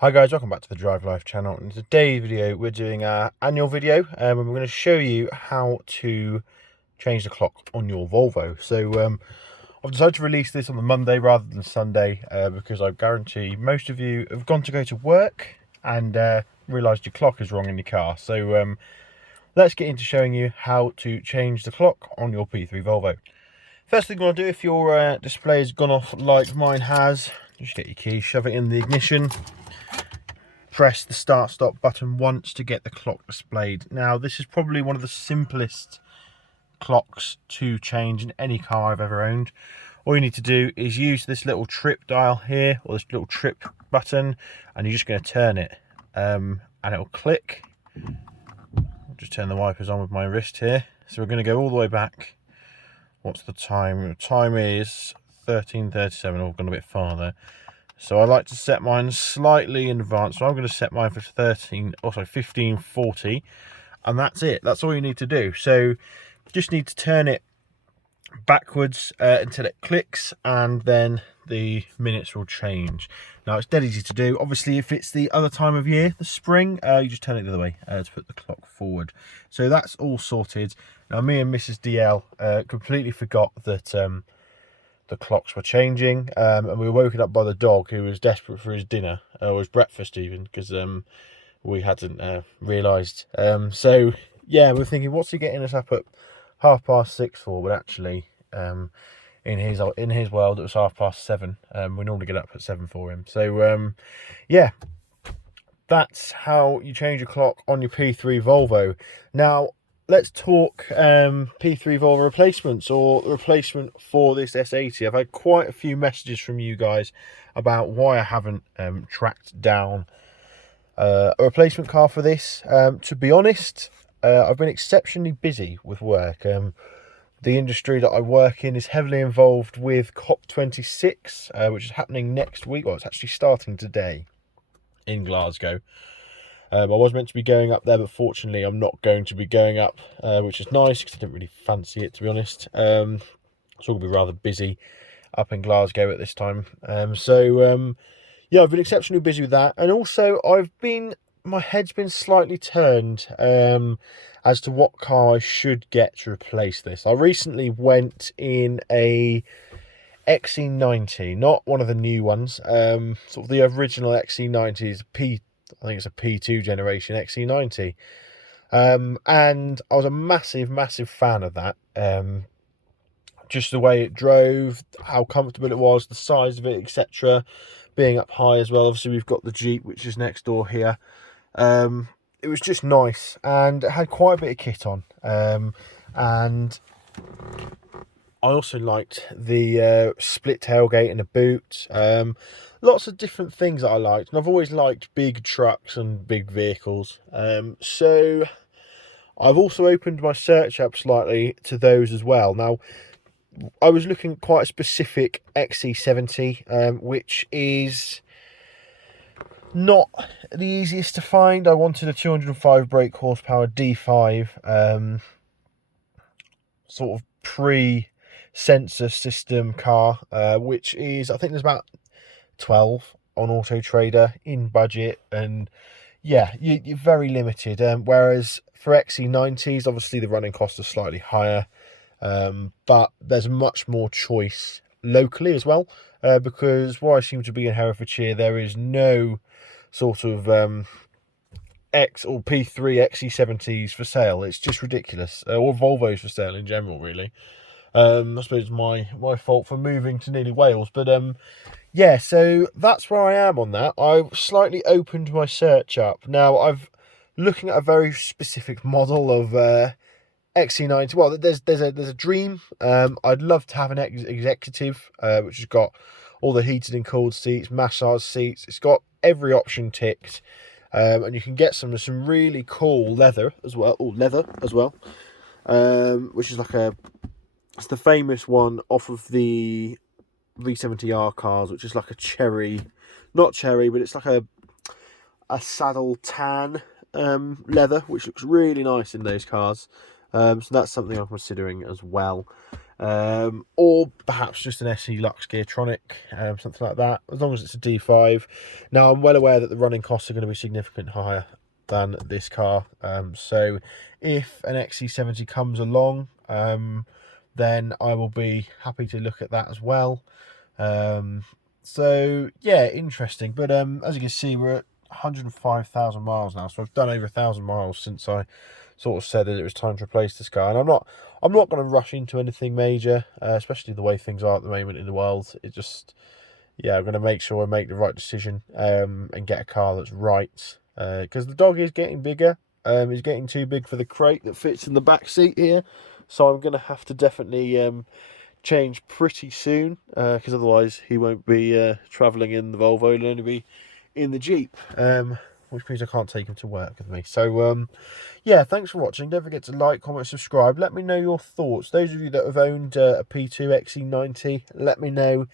Hi guys, welcome back to the Drive Life channel. In today's video we're doing our annual video and we're going to show you how to change the clock on your Volvo. So I've decided to release this on the Monday rather than Sunday because I guarantee most of you have gone to go to work and realised your clock is wrong in your car. So let's get into showing you how to change the clock on your P3 Volvo. First thing you want to do, if your display has gone off like mine has, just get your key, shove it in the ignition, press the start stop button once to get the clock displayed. Now this is probably one of the simplest clocks to change in any car I've ever owned. All you need to do is use this little trip dial here, or this little trip button, and you're just going to turn it and it'll click. I'll just turn the wipers on with my wrist here. So we're going to go all the way back. What's the time? The time is 13:37. I've gone a bit farther. So I like to set mine slightly in advance. So I'm going to set mine for 15:40, and that's it. That's all you need to do. So just need to turn it backwards until it clicks, and then the minutes will change. Now it's dead easy to do. Obviously, if it's the other time of year, the spring, you just turn it the other way to put the clock forward. So that's all sorted. Now me and Mrs. DL completely forgot that the clocks were changing, and we were woken up by the dog, who was desperate for his dinner, or his breakfast even, because we hadn't realised. So yeah, we're thinking, what's he getting us up at 6:30 for? But actually, in his world, it was 7:30. We normally get up at 7 for him. So yeah, that's how you change your clock on your P3 Volvo. Now let's talk P3 Volvo replacements, or the replacement for this S80. I've had quite a few messages from you guys about why I haven't tracked down a replacement car for this. To be honest, I've been exceptionally busy with work. The industry that I work in is heavily involved with COP26, which is happening next week. Well, it's actually starting today in Glasgow. I was meant to be going up there, but fortunately I'm not going to be going up, which is nice because I didn't really fancy it, to be honest. So I'll be rather busy up in Glasgow at this time. Yeah, I've been exceptionally busy with that, and also my head's been slightly turned as to what car I should get to replace this. I recently went in a XC90, not one of the new ones, sort of the original XC90s, I think it's a P2 generation XC90, and I was a massive fan of that. Just the way it drove, how comfortable it was, the size of it, etc. Being up high as well. Obviously we've got the Jeep, which is next door here. It was just nice, and it had quite a bit of kit on, and I also liked the split tailgate and the boot. Lots of different things that I liked, and I've always liked big trucks and big vehicles. So I've also opened my search up slightly to those as well. Now, I was looking at quite a specific XC70, which is not the easiest to find. I wanted a 205 brake horsepower D5, sort of pre-sensor system car, which is, I think there's about 12 on Auto Trader in budget, and yeah, you're very limited. Whereas for XC90s, obviously the running costs are slightly higher, but there's much more choice locally as well, because where I seem to be in Herefordshire, there is no sort of X or P3 XC70s for sale. It's just ridiculous, or Volvos for sale in general, really. I suppose it's my fault for moving to nearly Wales, but yeah, so that's where I am on that. I've slightly opened my search up. Now, I've looking at a very specific model of XC90. Well, there's a dream. I'd love to have an executive, which has got all the heated and cooled seats, massage seats. It's got every option ticked, and you can get some really cool leather as well. Which is it's the famous one off of the V70R cars, which is like a cherry, not cherry, but it's like a saddle tan leather, which looks really nice in those cars. So that's something I'm considering as well. or perhaps just an SE Lux Geartronic, something like that, as long as it's a D5. Now, I'm well aware that the running costs are going to be significantly higher than this car, so if an XC70 comes along, then I will be happy to look at that as well. So yeah, interesting. But as you can see, we're at 105,000 miles now, so I've done over 1,000 miles since I sort of said that it was time to replace this car. And I'm not going to rush into anything major, especially the way things are at the moment in the world. It just, yeah, I'm going to make sure I make the right decision, and get a car that's right, because the dog is getting bigger. He's getting too big for the crate that fits in the back seat here, so I'm going to have to definitely change pretty soon, because otherwise he won't be travelling in the Volvo. He'll only be in the Jeep, which means I can't take him to work with me. So yeah, thanks for watching. Don't forget to like, comment, subscribe. Let me know your thoughts. Those of you that have owned a P2 XC90, let me know,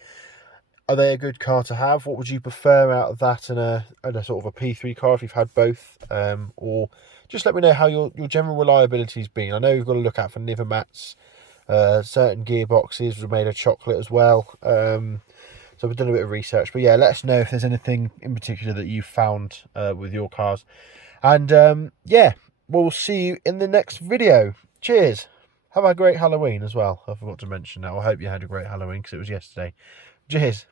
are they a good car to have? What would you prefer out of that and a sort of a P3 car if you've had both? Or just let me know how your general reliability's been. I know you've got to look out for niver mats. Certain gearboxes were made of chocolate as well. So we've done a bit of research. But yeah, let us know if there's anything in particular that you found with your cars. And yeah, we'll see you in the next video. Cheers. Have a great Halloween as well. I forgot to mention that. I hope you had a great Halloween because it was yesterday. Cheers.